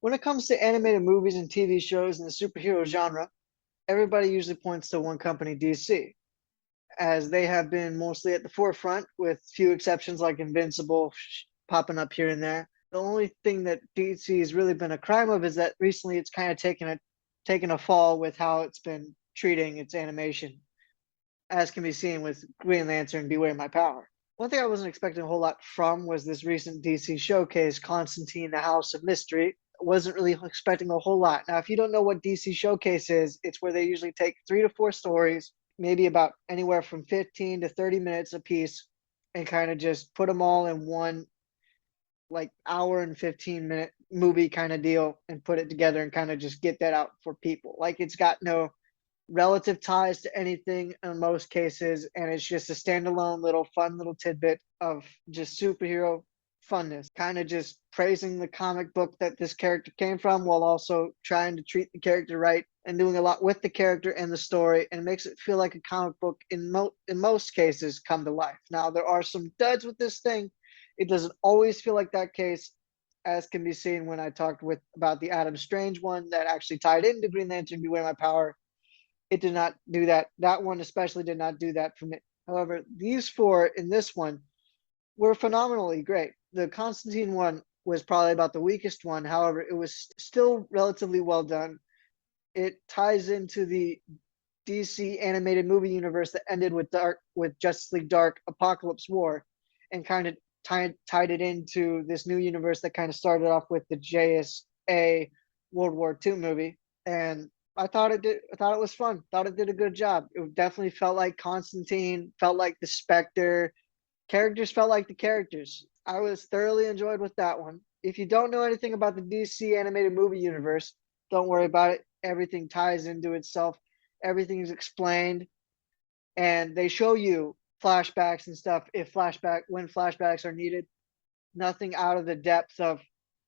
When it comes to animated movies and TV shows in the superhero genre, everybody usually points to one company, DC, as they have been mostly at the forefront, with few exceptions like Invincible popping up here and there. The only thing that DC has really been a crime of is that recently it's kind of taken a fall with how it's been treating its animation, as can be seen with Green Lantern Beware My Power. One thing I wasn't expecting a whole lot from was this recent DC showcase, Constantine, the House of Mystery. Wasn't really expecting a whole lot. Now, if you don't know what DC Showcase is, it's where they usually take 3 to 4 stories, maybe about anywhere from 15 to 30 minutes a piece, and kind of just put them all in one like hour and 15-minute movie kind of deal and put it together and kind of just get that out for people. Like it's got no relative ties to anything in most cases, and it's just a standalone little fun little tidbit of just superhero funness, kind of just praising the comic book that this character came from while also trying to treat the character right and doing a lot with the character and the story, and makes it feel like a comic book in most cases come to life. Now there are some duds with this thing. It doesn't always feel like that case, as can be seen when I talked with about the Adam Strange one that actually tied into Green Lantern Beware My Power. It did not do that. That one especially did not do that for me. However, these four in this one were phenomenally great. The Constantine one was probably about the weakest one. However, it was still relatively well done. It ties into the DC animated movie universe that ended with Justice League Dark Apocalypse War, and kind of tied it into this new universe that kind of started off with the JSA World War II movie. And I thought it was fun. Thought it did a good job. It definitely felt like Constantine, felt like the Spectre. Characters felt like the characters. I was thoroughly enjoyed with that one. If you don't know anything about the DC animated movie universe, don't worry about it. Everything ties into itself. Everything is explained, and they show you flashbacks and stuff if flashback when flashbacks are needed. Nothing out of the depth of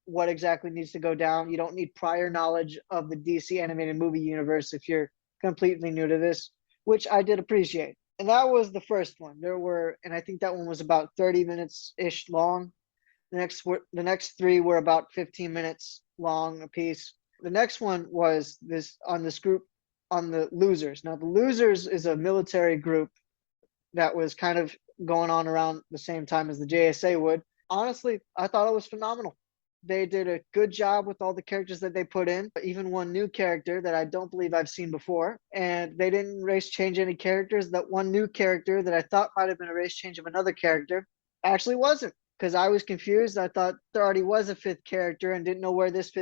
what exactly needs to go down. You don't need prior knowledge of the DC animated movie universe if you're completely new to this, which I did appreciate. And that was the first one. And I think that one was about 30 minutes ish long. The next three were about 15 minutes long a piece. The next one was this group on the Losers. Now, the Losers is a military group that was kind of going on around the same time as the JSA would. Honestly, I thought it was phenomenal. They did a good job with all the characters that they put in, even one new character that I don't believe I've seen before. And they didn't race change any characters. That one new character that I thought might have been a race change of another character actually wasn't, because I was confused. I thought there already was a fifth character and didn't know where this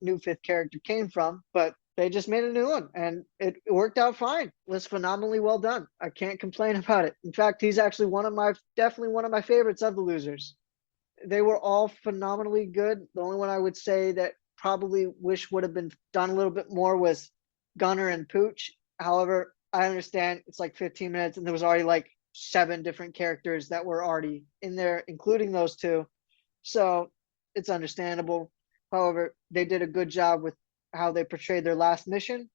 new fifth character came from. But they just made a new one and it worked out fine. It was phenomenally well done. I can't complain about it. In fact, he's actually definitely one of my favorites of the Losers. They were all phenomenally good. The only one I would say that probably wish would have been done a little bit more was Gunner and Pooch. However, I understand it's like 15 minutes and there was already like 7 different characters that were already in there, including those two. So it's understandable. However, they did a good job with how they portrayed their last mission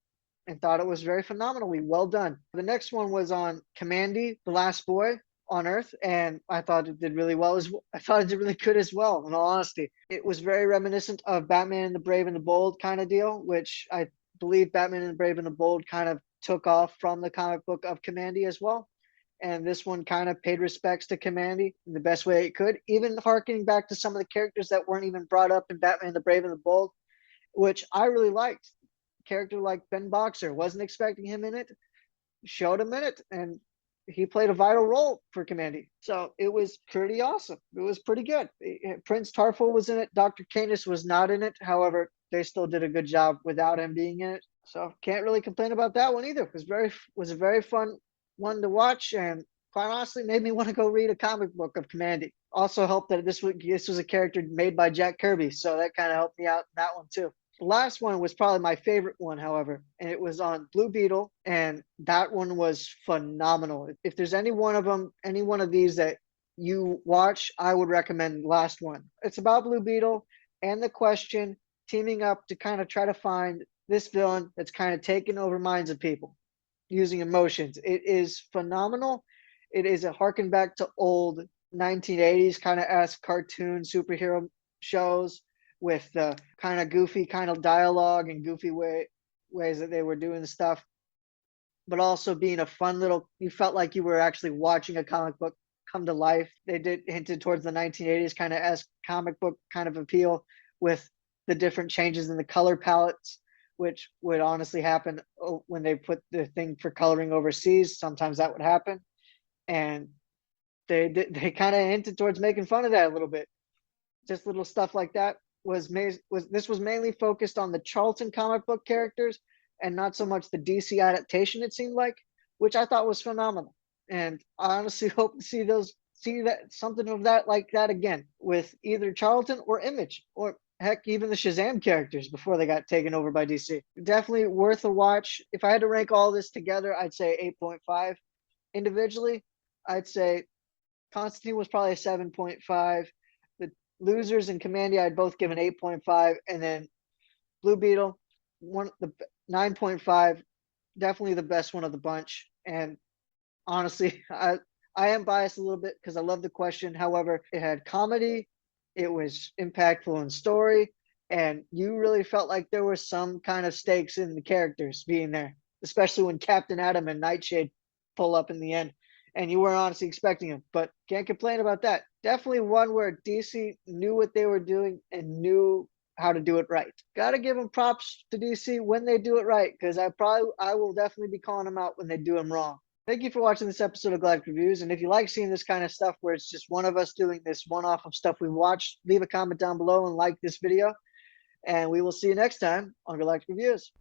and thought it was very phenomenally well done. The next one was on Kamandi, the last boy on Earth, and I thought it did really well as well. I thought it did really good as well, in all honesty. It was very reminiscent of Batman and the Brave and the Bold kind of deal, which I believe Batman and the Brave and the Bold kind of took off from the comic book of Kamandi as well. And this one kind of paid respects to Kamandi in the best way it could, even harkening back to some of the characters that weren't even brought up in Batman the Brave and the Bold, which I really liked. A character like Ben Boxer, wasn't expecting him in it, showed him in it, and he played a vital role for Kamandi. So it was pretty awesome. It was pretty good. Prince Tarful was in it. Dr. Canis was not in it. However, they still did a good job without him being in it. So can't really complain about that one either. It was a very fun one to watch, and quite honestly made me want to go read a comic book of Kamandi. Also helped that this was a character made by Jack Kirby, so that kind of helped me out in that one too. The last one was probably my favorite one, however, and it was on Blue Beetle, and that one was phenomenal. If there's any one of them, any one of these that you watch, I would recommend the last one. It's about Blue Beetle and the Question teaming up to kind of try to find this villain that's kind of taken over minds of people using emotions. It is phenomenal. It is a harken back to old 1980s kind of esque cartoon superhero shows with the kind of goofy kind of dialogue and goofy ways that they were doing the stuff, but also being a fun little, you felt like you were actually watching a comic book come to life. They did hinted towards the 1980s kind of esque comic book kind of appeal with the different changes in the color palettes, which would honestly happen when they put the thing for coloring overseas. Sometimes that would happen, and they kind of hinted towards making fun of that a little bit. Just little stuff like that was mainly focused on the Charlton comic book characters and not so much the DC adaptation, it seemed like, which I thought was phenomenal. And I honestly hope to see that something of that like that again with either Charlton or Image, or heck, even the Shazam characters before they got taken over by DC. Definitely worth a watch. If I had to rank all this together, I'd say 8.5. Individually, I'd say Constantine was probably a 7.5. The Losers and Kamandi I'd both give an 8.5, and then Blue Beetle, the 9.5, definitely the best one of the bunch. And honestly, I am biased a little bit because I love the question. However, it had comedy, it was impactful in story, and you really felt like there was some kind of stakes in the characters being there, especially when Captain Atom and Nightshade pull up in the end. And you weren't honestly expecting him, but can't complain about that. Definitely one where DC knew what they were doing and knew how to do it right. Got to give them props to DC when they do it right, because I will definitely be calling them out when they do them wrong. Thank you for watching this episode of Galactic Reviews. And if you like seeing this kind of stuff where it's just one of us doing this one-off of stuff we watched, leave a comment down below and like this video. And we will see you next time on Galactic Reviews.